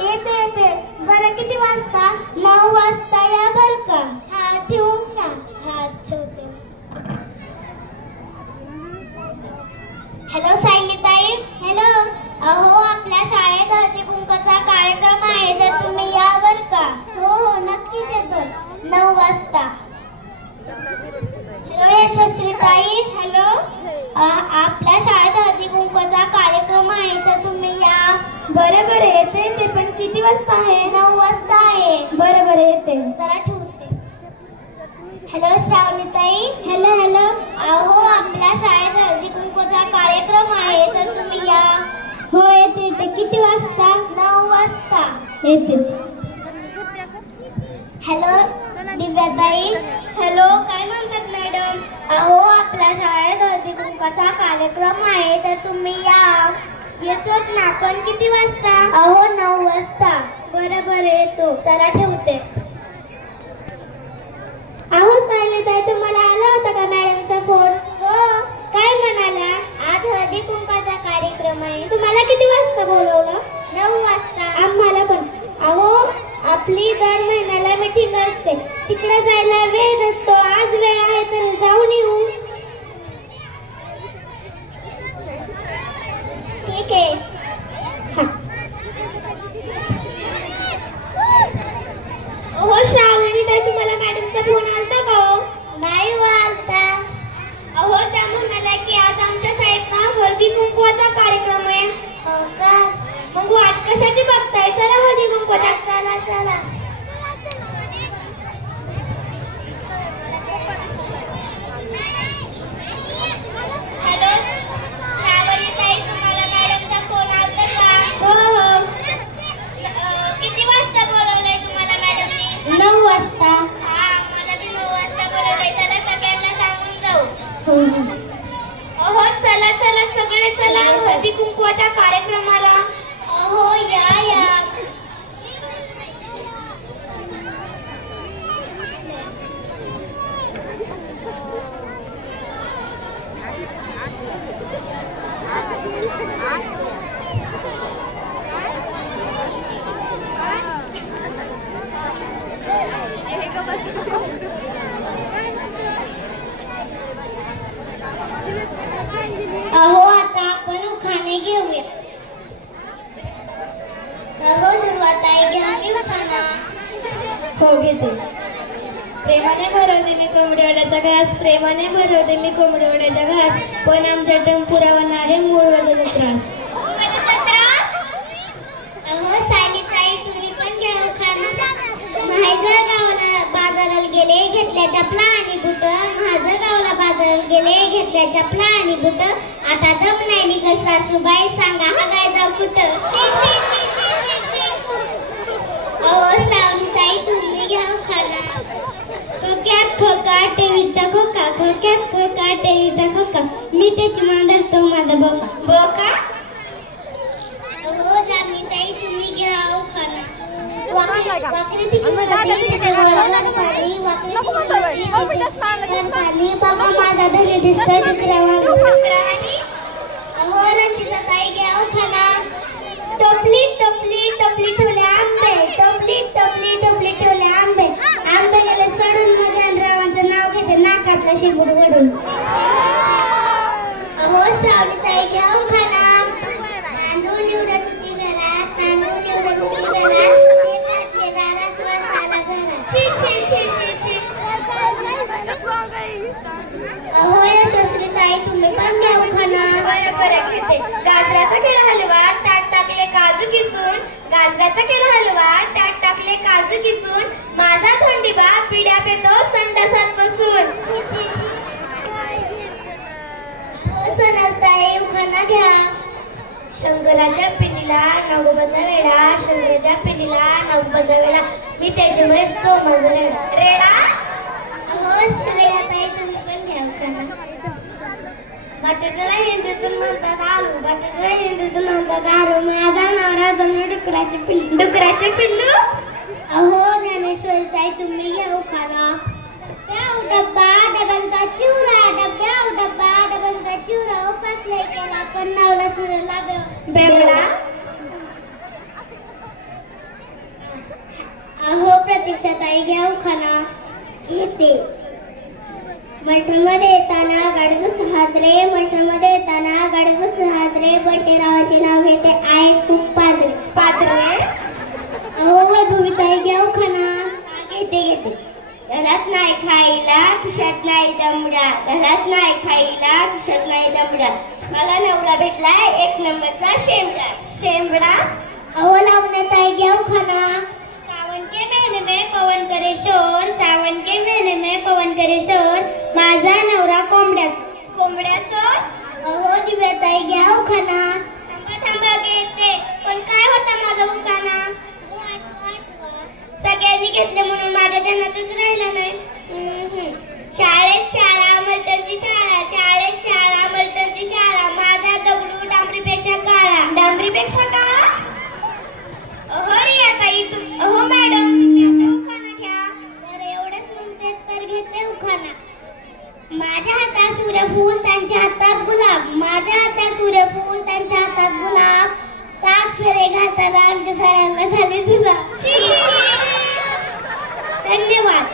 येते येते. बरं किती वाजता? 9 वाजता या बर का. हा ठेवू का? हा ठेवते. हॅलो सायलीताई. हॅलो. अहो आपल्या शाळेत हळदी कुंकवाचा कार्यक्रम आहे तर तुम्ही या बर का. हो हो नक्कीच येतो 9 वाजता. हॅलो यशस्वीताई. हॅलो. आपल्या शाळेत हळदी कुंकवाचा कार्यक्रम आहे तर तुम्ही या. बरं बरं येते येते. पण किती वाजता आहे? 9 वाजता आहे. बरं बरं येते. जरा ठेवते. हॅलो श्रावणीताई. Hello hello. अहो आपल्या शाळेत हळदी कुंकवाचा कार्यक्रम आहे तर तुम्ही या. हो येते येते. किती वाजता? 9 वाजता. येते. हॅलो दिव्याताई. हॅलो. काय म्हणतात मॅडम? अहो आपल्या शाळेत हळदी कुंकवाचा कार्यक्रम आहे तर तुम्ही या. येतोच ना. पण किती वाजता? अहो 9 वाजता. बरं बरं येतो. चला ठेवते. अहो सायलीताई तुम्हाला आला होता का मॅडमचा फोन? हो. काय म्हणाल्या? आज हळदी कुंकवाचा कार्यक्रम आहे. तुम्हाला किती वाजता बोलवलं? 9 वाजता. आम्हाला पण. अहो आपली दर महिन्याला मीटिंग असते. तिकडे जायला वेळ नसतो. आज वेळ आहे तर जाऊन येऊ. ठीक आहे. हो श्रावणीताई तुम्हाला मॅडमचा फोन आलता का हो? नाही वाजता. अहो त्या म्हणाल्या की आज आमच्या शाळेत ना हळदी कुंकवाचा कार्यक्रम आहे. हो का. मग वाट कशाची बघताय? चला हळदी कुंकवाच्या. चला चला. हॅलो श्रावणीताई तुम्हाला मॅडमचा फोन आलता का? हो हो. किती वाजता बोलवलंय तुम्हाला मॅडमनी? 9 वाजता. हा मला बी 9 वाजता बोलवलंय. चला सगळ्यांना सांगून जाऊ. हो. अहो चला चला सगळे चला हळदी कुंकवाच्या कार्यक्रमाला. अहो या या. अहो आता आपण उखाणे घेऊया. अहो दुर्वाताई घ्या की उखाणा. हो घेते. प्रेमाने भरवते मी कोंबडी वड्याचा घास. प्रेमाने भरवते मी कोंबडी वड्याचा घास. पण आमच्या टंपुरावर आहे मूळ वजाचा त्रास. अहो सायलीताई तुम्ही पण घ्या उखाणा. माझ्या गावाला बाजाराला गेले घेतल्या चपला आणि बुट. माझं गावाला बाजाराला गेले घेतल्या चपला आणि बुट. आता दम नाही निघत सासूबाई सांगा हा काय जाऊ कुठं. अहो श्रावणीताई तुम्ही घ्या उखाणा. खोक्यात खोका टेवीचा खोका. खोक्यात खोका टेवीचा खोका. मी त्याची मांजर तो माझा बोका. बोका. अहो जागीताई तुम्ही घ्या उखाणा. बाबा माझा धनी दिसतोय अहो रंजिताताई घ्या उखाणा. टोपली टोपली टोपली ठेवले आंबे. टोपली टोपली टोपली ठेवले आंबे. आंबे गेले सडून मध्ये रावांचं नाव घेते नाकातला शेंबूड वडून. अहो श्रावणीताई घ्या उखाणा. तांदूळ निवडत होती घरात. तांदूळ निवडत होती घरात. अहो यशस्वीताई तुम्ही पण घ्या उखाणा. बरं बरं घेते. गाजराचा केला हलवा त्यात टाकले काजू किसून. गाजराचा केला हलवा त्यात टाकले काजू किसून. माझा थंडीबा पिढ्या पेतो संडासात बसून. सोनालताई उखाणा घ्या. शंकराच्या पिंडीला नागोबाचा वेडा. शंकराच्या पिंडीला नागोबाचा वेडा. मी त्याच्यामुळेच तो माझा रेडा. अहो श्रेयाताई तुम्ही पण घ्या उखाणा. बटाट्याला हिंदीतून म्हणतात आलू. बटाट्याला हिंदीतून म्हणतात आलू. माझा नवरा जमलो डुकराचे पिल्लू. डुकराचे पिल्लू. अहो ज्ञानेश्वरीताई तुम्ही घ्या उखाणा. डब्याव डब्बा डबलचा चिवरा. डब्याव डब्बा डबलचा चिवरा. उपासले केला पण नावला सुरला बेवडा. मठामध्ये येताना गाडगुस्त हादरे, मठामध्ये येताना गाडगुस्त हादरे, बटेरावाचे नाव घेते आहेत खूप पादरे. पात्रे अहो वैभवीताई घ्याव खाना. घेते घरात नाही खायला खिशात नाही दमडा, घरात नाही खायला खिशात नाही दमडा, मला नवरा भेटलाय एक नंबरचा शेंबडा. शेंबडा अहो लावण्याताई घ्याव खाना. सावन के महीने में पवन करे शोर, सावन के महीने में पवन करे शोर, माझा नवरा कोंबड्याचं. अहो दिव्याताई घ्याव खाना. थांबा घेते, पण काय होता माझा उखाणा? सगळ्यांनी घेतले म्हणून माझ्या ध्यानातच राहिला नाही. शाळेत शाळा मलटणची शाळा, शाळेत शाळा मलटणची शाळा, माझा दगडू डांबरीपेक्षा काळा. डांबरीपेक्षा काळा? अहो रियाताई अहो मॅडम तुम्ही आता उखाणा घ्या. तर एवढंच म्हणते तर घेते उखाणा. माझ्या हातात सूर्यफूल त्यांच्या हातात गुलाब, माझ्या हातात सूर्यफूल त्यांच्या हातात गुलाब, 7 फेरे घालताना आमच्या साऱ्यांना झाले जुलाब. धन्यवाद.